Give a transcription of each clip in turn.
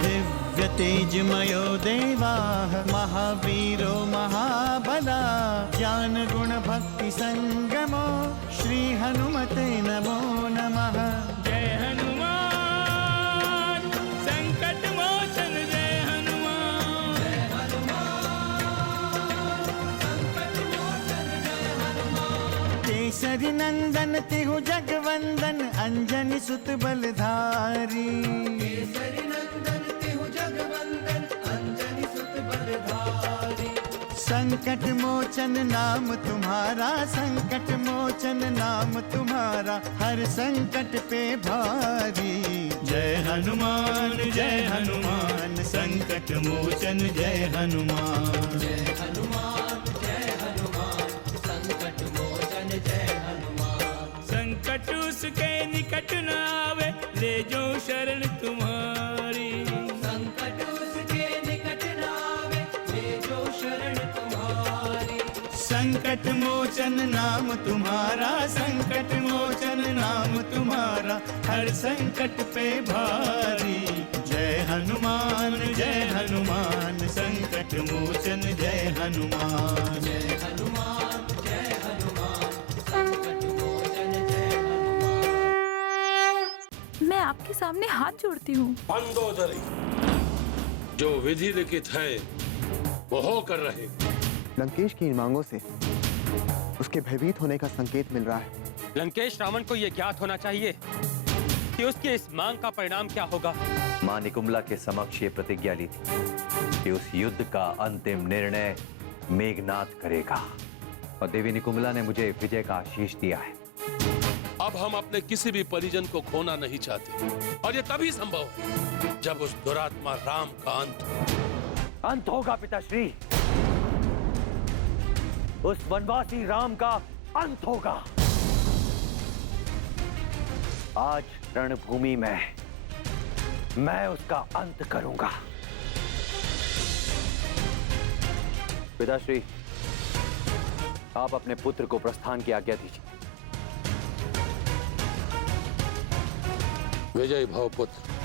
दिव्य तेजमयो देवाः महावीरो महाबला ज्ञान गुण भक्ति संगमो श्री हनुमते नमो नमः। जय हनुमान संकट मोचन जय हनुमान। जय हनुमान संकट मोचन जय हनुमान। केसरी नंदन तिहु जगवंदन अंजनी सुत बलधारी। केसरी नंदन तिहु जगवंदन अंजनी सुत बलधारी। संकट मोचन नाम तुम्हारा संकट मोचन नाम तुम्हारा हर संकट पे भारी। जय हनुमान संकट मोचन जय हनुमान। जय हनुमान संकट मोचन जय हनुमान। संकट उसके निकट न आवे ले जो शरण तुम्हारी। संकट उसके निकट न आवे ले जो शरण तुम्हारी। संकट मोचन नाम तुम्हारा संकट मोचन नाम तुम्हारा हर संकट पे भारी। जय हनुमान संकट मोचन जय हनुमान। जय हनुमान संकट मोचन जय हनुमान। मैं आपके सामने हाथ जोड़ती हूँ। मंदोदरी, जो विधि लिखित है वो होकर रहे। लंकेश की इन मांगों से उसके भयभीत होने का संकेत मिल रहा है। लंकेश रावण को यह ज्ञात होना चाहिए कि उसकी इस मांग का परिणाम क्या होगा। मां निकुंभला के समक्ष ये प्रतिज्ञा ली थी कि उस युद्ध का अंतिम निर्णय मेघनाद करेगा और देवी निकुंभला ने मुझे विजय का आशीष दिया है। अब हम अपने किसी भी परिजन को खोना नहीं चाहते और ये तभी संभव है जब उस दुरात्मा राम का अंत होगा पिताश्री। उस वनवासी राम का अंत होगा। आज रणभूमि में मैं उसका अंत करूंगा। पिताश्री, आप अपने पुत्र को प्रस्थान की आज्ञा दीजिए। विजय भव पुत्र।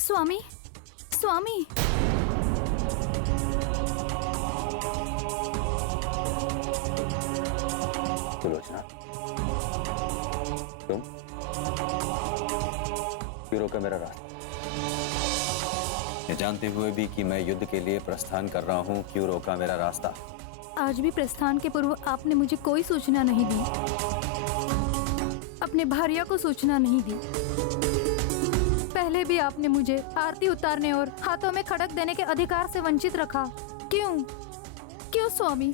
स्वामी, स्वामी। सुलोचना, तुम क्यों रोका मेरा रास्ता? ये जानते हुए भी कि मैं युद्ध के लिए प्रस्थान कर रहा हूँ, क्यों रोका मेरा रास्ता? आज भी प्रस्थान के पूर्व आपने मुझे कोई सूचना नहीं दी, अपने भार्या को सूचना नहीं दी। पहले भी आपने मुझे आरती उतारने और हाथों में खड़क देने के अधिकार से वंचित रखा। क्यों? क्यों स्वामी?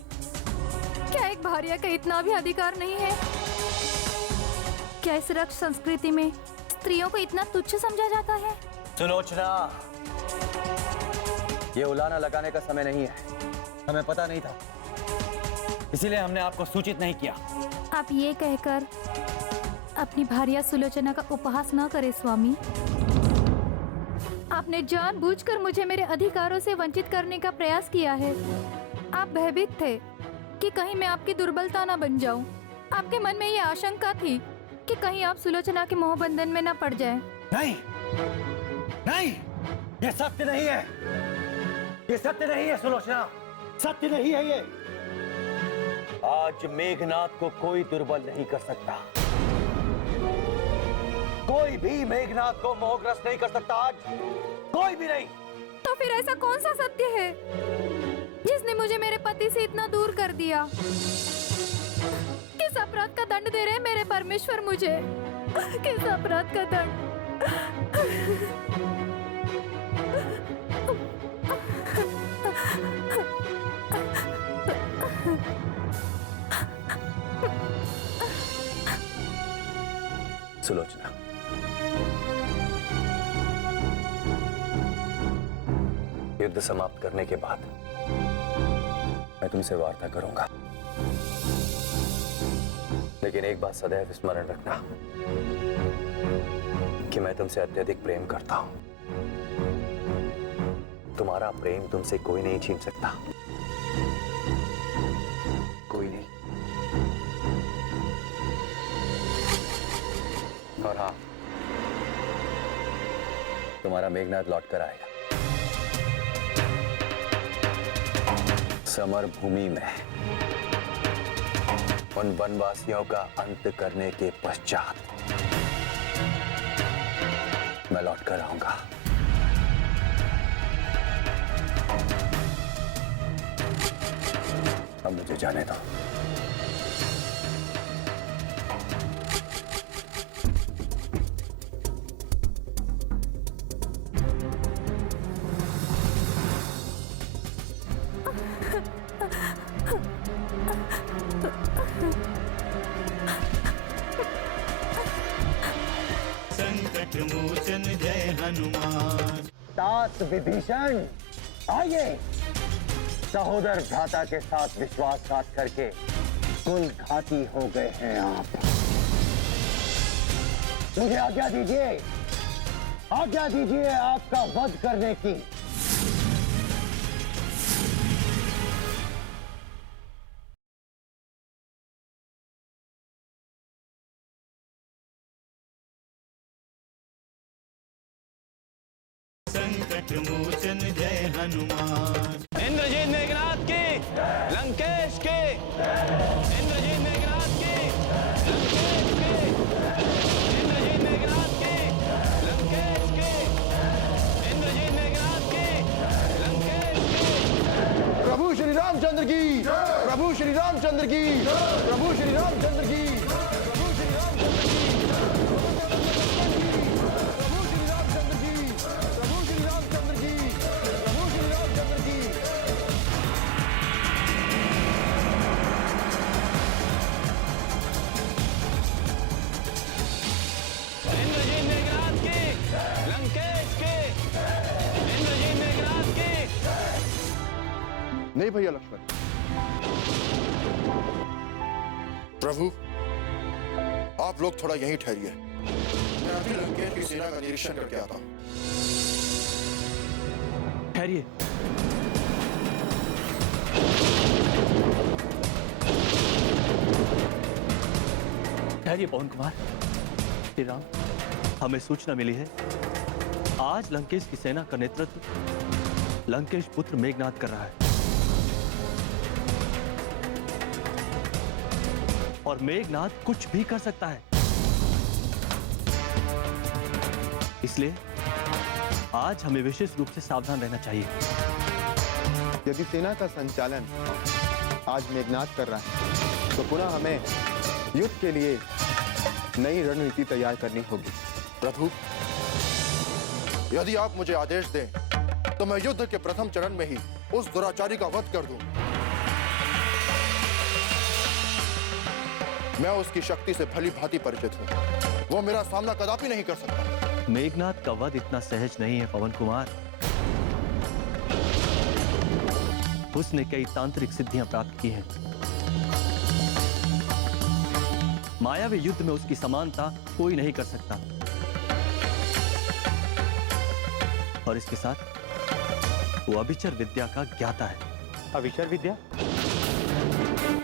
क्या एक भार्या का इतना भी अधिकार नहीं है? क्या इस रक्त संस्कृति में स्त्रियों को इतना तुच्छ समझा जाता है? सुलोचना, ये उलाना लगाने का समय नहीं है। हमें पता नहीं था, इसीलिए हमने आपको सूचित नहीं किया। आप ये कहकर अपनी भार्या सुलोचना का उपहास न करें स्वामी। आपने जानबूझकर मुझे मेरे अधिकारों से वंचित करने का प्रयास किया है। आप भयभीत थे कि कहीं मैं आपकी दुर्बलता न बन जाऊं। आपके मन में ये आशंका थी कि कहीं आप सुलोचना के मोहबंधन में न पड़ जाएं। नहीं, नहीं, ये सत्य नहीं है। ये सत्य नहीं है सुलोचना, सत्य नहीं है ये। आज मेघनाथ को कोई दुर्बल नहीं कर सकता। कोई भी मेघनाथ को मोहग्रस्त नहीं कर सकता आज, कोई भी नहीं। तो फिर ऐसा कौन सा सत्य है जिसने मुझे मेरे पति से इतना दूर कर दिया? किस अपराध का दंड दे रहे हैं मेरे परमेश्वर मुझे? किस अपराध का दंड? सुलोचना, युद्ध समाप्त करने के बाद मैं तुमसे वार्ता करूंगा, लेकिन एक बात सदैव स्मरण रखना कि मैं तुमसे अत्यधिक प्रेम करता हूं। तुम्हारा प्रेम तुमसे कोई नहीं छीन सकता, कोई नहीं। और हाँ, तुम्हारा मेघनाथ लौट कर आएगा। समर भूमि में उन वनवासियों का अंत करने के पश्चात मैं लौट कर आऊंगा। अब मुझे जाने दो। संकट मोचन जय हनुमान। तात विभीषण, आइए। सहोदर भ्राता के साथ विश्वासघात करके कुल घाती हो गए हैं आप। मुझे आज्ञा दीजिए, आज्ञा दीजिए आपका वध करने की। संकट मोचन जय हनुमान। इंद्रजीत मेघनाथ की, लंकेश की, इंद्रजीत मेघनाथ की, लंकेश की, इंद्रजीत मेघनाथ की, लंकेश की, इंद्रजीत मेघनाथ की, लंकेश की। प्रभु श्री रामचंद्र की, प्रभु श्री रामचंद्र की, प्रभु श्री रामचंद्र की, प्रभु श्री रामचंद्र की, प्रभु श्री रामचंद्र की, प्रभु श्री रामचंद्र की, प्रभु श्री रामचंद्र की। इंद्रजीत मेघनाथ की, लंकेश की, इंद्रजीत मेघनाथ की। नहीं भैया लक्ष्मण। प्रभु, आप लोग थोड़ा यहीं ठहरिए, मैं अभी लंकेश की सेना का निरीक्षण करके आता हूँ। ठहरिए। ठहरिए पवन कुमार। श्री राम, हमें सूचना मिली है आज लंकेश की सेना का नेतृत्व लंकेश पुत्र मेघनाथ कर रहा है और मेघनाथ कुछ भी कर सकता है। इसलिए आज हमें विशेष रूप से सावधान रहना चाहिए। यदि सेना का संचालन आज मेघनाथ कर रहा है तो पुनः हमें युद्ध के लिए नई रणनीति तैयार करनी होगी। प्रभु, यदि आप मुझे आदेश दें तो मैं युद्ध के प्रथम चरण में ही उस दुराचारी का वध कर दूं। मैं उसकी शक्ति से भली भांति परिचित हूं। वो मेरा सामना कदापि नहीं कर सकता। मेघनाथ का वध इतना सहज नहीं है पवन कुमार। उसने कई तांत्रिक सिद्धियां प्राप्त की हैं। मायावी युद्ध में उसकी समानता कोई नहीं कर सकता। और इसके साथ वो अभिचर विद्या का ज्ञाता है। अविचर विद्या?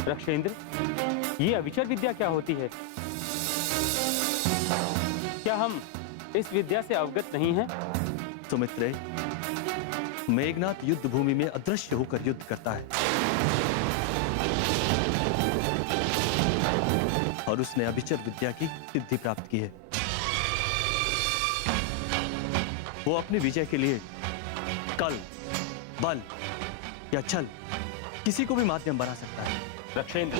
रक्षेंद्र, ये अविचर विद्या क्या होती है? क्या हम इस विद्या से अवगत नहीं हैं? सुमित्रे, मेघनाथ युद्ध भूमि में अदृश्य होकर युद्ध करता है और उसने अभिचर विद्या की सिद्धि प्राप्त की है। वो अपनी विजय के लिए कल, बल या छल किसी को भी माध्यम बना सकता है। रक्षेंद्र,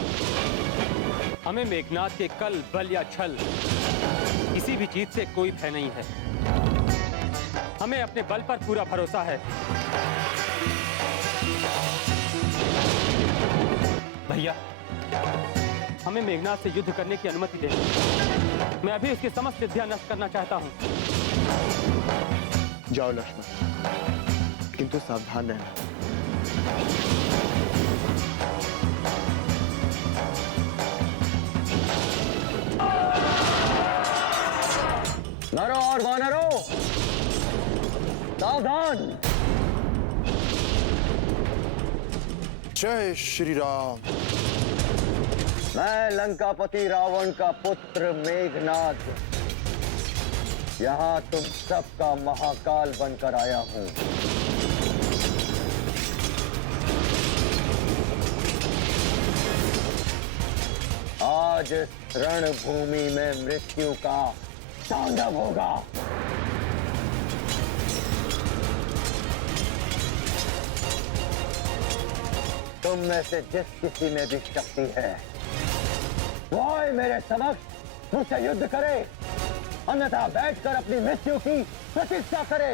हमें मेघनाथ के कल, बल या छल किसी भी चीज से कोई भय नहीं है। हमें अपने बल पर पूरा भरोसा है। भैया, हमें मेघनाथ से युद्ध करने की अनुमति दें। मैं अभी उसकी समस्त सिद्धियां नष्ट करना चाहता हूं। जाओ लक्ष्मण, किंतु सावधान रहना। नरो और वानरो, सावधान। जय श्री राम। मैं लंकापति रावण का पुत्र मेघनाथ यहां तुम सबका महाकाल बनकर आया हूं। आज रणभूमि में मृत्यु का तांडव होगा। तुम में से जिस किसी में भी शक्ति है वो आए मेरे समक्ष मुझसे युद्ध करे, अन्यथा बैठकर अपनी मृत्यु की प्रतीक्षा करे।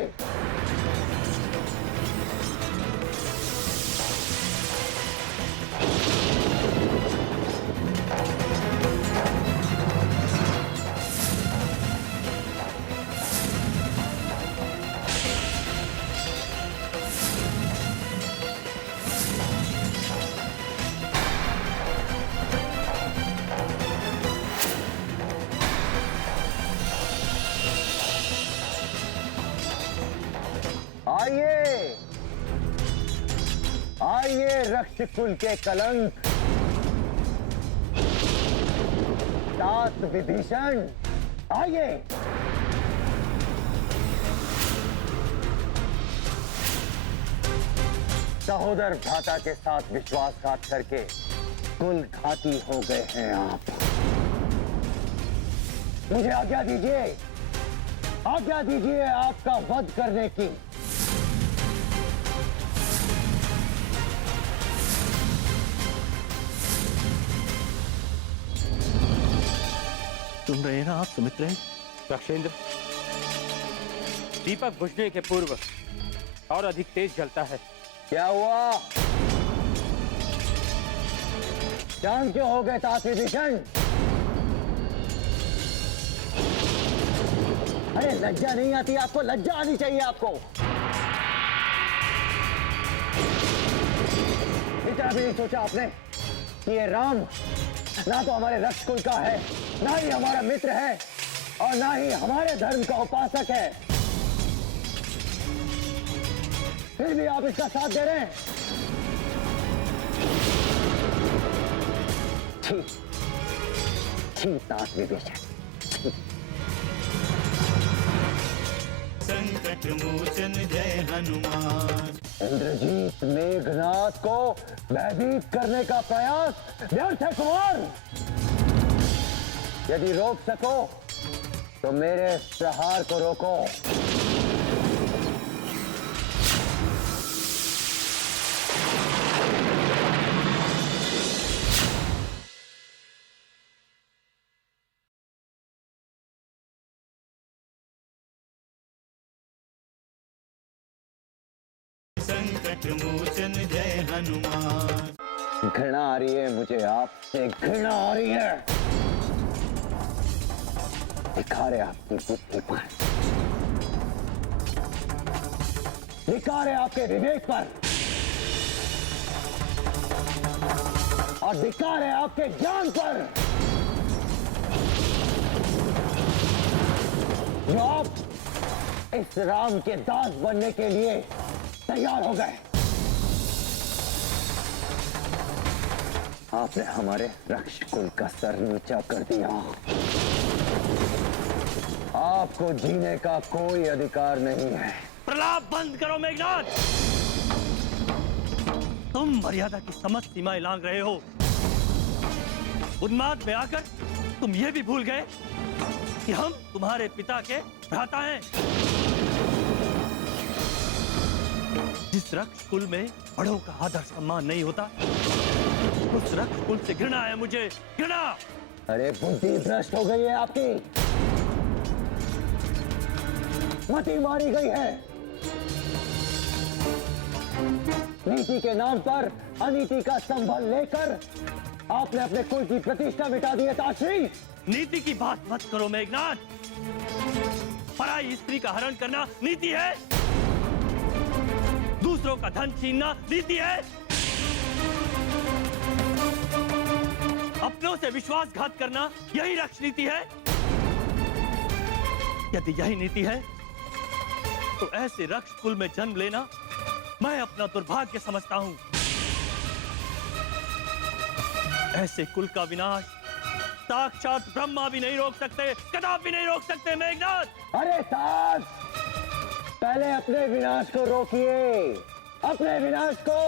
आइए, आइए रक्षकुल के कलंक, तात विभीषण, आइए। सहोदर भ्राता के साथ विश्वासघात करके कुल घाती हो गए हैं आप। मुझे आज्ञा दीजिए, आज्ञा दीजिए आपका वध करने की। सुन रहे हैं ना आप सुमित्रे? रक्षेंद्र, दीपक बुझने के पूर्व और अधिक तेज जलता है। क्या हुआ? शांत क्यों हो गए तात विभीषण? अरे लज्जा नहीं आती आपको? लज्जा आनी चाहिए आपको। इतना भी नहीं सोचा आपने कि ये राम ना तो हमारे रक्षकुल का है, ना ही हमारा मित्र है, और ना ही हमारे धर्म का उपासक है। फिर भी आप इसका साथ दे रहे हैं। छी, छी तात विभीषण। संकट मोचन जय हनुमान। इंद्रजीत मेघनाथ को भयभीत करने का प्रयास व्यर्थ है कुमार। यदि रोक सको तो मेरे प्रहार को रोको। संकट मोचन जय हनुमान। घृणा आ रही है मुझे आपसे, घृणा आ रही है। अधिकार है आपकी बुद्धि पर, अधिकार है आपके विवेक पर, और अधिकार है आपके ज्ञान पर, जो आप इस राम के दास बनने के लिए तैयार हो गए। आपने हमारे रक्ष कुल का सर नीचा कर दिया। आपको जीने का कोई अधिकार नहीं है। प्रलाप बंद करो मेघनाथ। तुम मर्यादा की समस्त सीमाएं लांघ रहे हो। उन्माद में आकर तुम ये भी भूल गए कि हम तुम्हारे पिता के भ्राता हैं। जिस रक्ष कुल में बड़ों का आदर सम्मान नहीं होता, उस रक्ष कुल से घृणा है मुझे, घृणा। अरे बुद्धि भ्रष्ट हो गई है आपकी, मति मारी गई है। नीति के नाम पर अनीति का संबल लेकर आपने अपने कुल की प्रतिष्ठा मिटा दी है ताश्री। नीति की बात मत करो मेघनाथ। पराई स्त्री का हरण करना नीति है? दूसरों का धन छीनना नीति है? अपनों से विश्वासघात करना यही रक्ष नीति है? यदि यही नीति है तो ऐसे रक्ष कुल में जन्म लेना मैं अपना दुर्भाग्य समझता हूं। ऐसे कुल का विनाश साक्षात ब्रह्मा भी नहीं रोक सकते, कदापि नहीं रोक सकते मेघनाथ। अरे सास, पहले अपने विनाश को रोकिए, अपने विनाश को।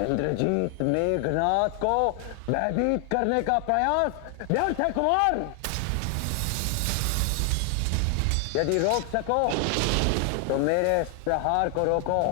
इंद्रजीत मेघनाथ को भयभीत करने का प्रयास व्यर्थ है कुमार। यदि रोक सको तो मेरे प्रहार को रोको।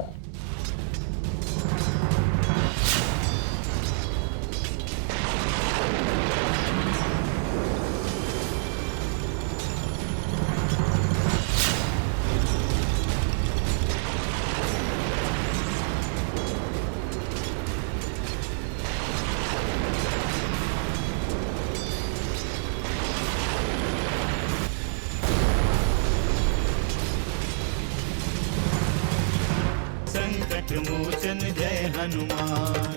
संकट मोचन जय हनुमान।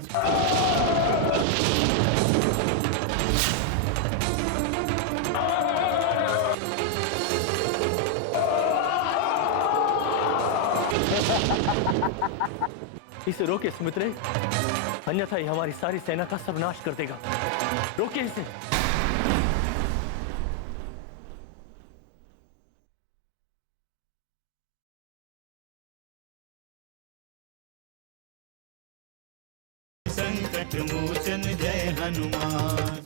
इसे रोके सुमित्रे, अन्यथा ये हमारी सारी सेना का सर्वनाश कर देगा। रोके इसे। संकट मोचन जय हनुमान।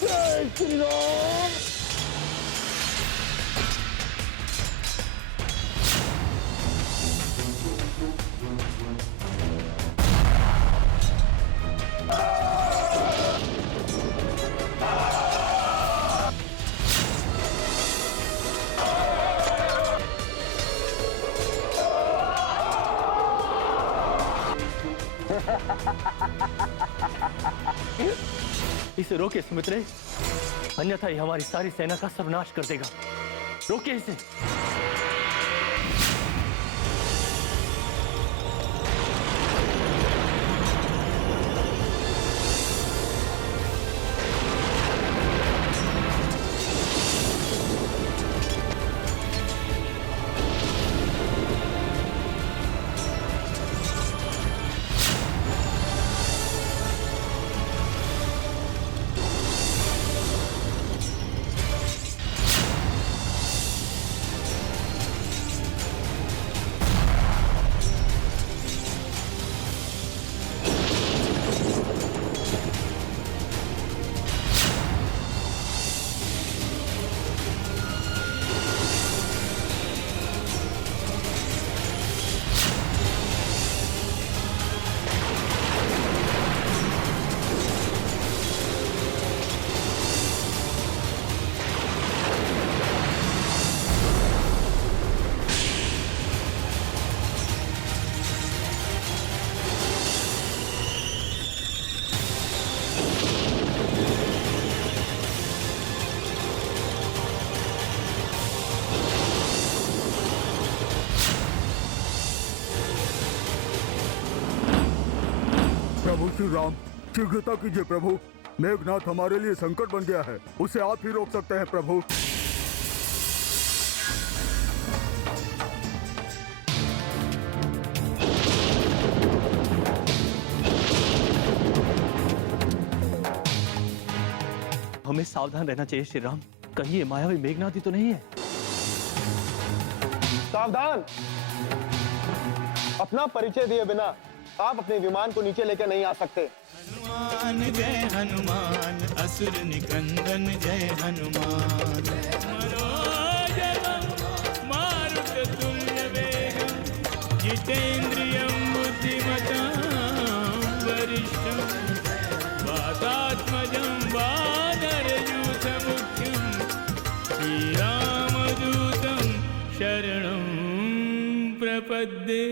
जय श्री राम। इसे रोके सुमित्रे, अन्यथा ये हमारी सारी सेना का सर्वनाश कर देगा। रोके इसे। प्रभु श्री राम, शीघ्रता कीजिए प्रभु। मेघनाथ हमारे लिए संकट बन गया है, उसे आप ही रोक सकते हैं प्रभु। हमें सावधान रहना चाहिए श्री राम, कहीं ये मायावी मेघनाथ ही तो नहीं है। सावधान! अपना परिचय दिए बिना आप अपने विमान को नीचे लेकर नहीं आ सकते। हनुमान जय हनुमान, असुर निकंदन जय हनुमान। मनोजवं मारुततुल्यवेगं, जितेन्द्रियं बुद्धिमतां वरिष्ठं, वातात्मजं वानरयूथमुख्यं, श्रीरामदूतं शरणं प्रपद्ये।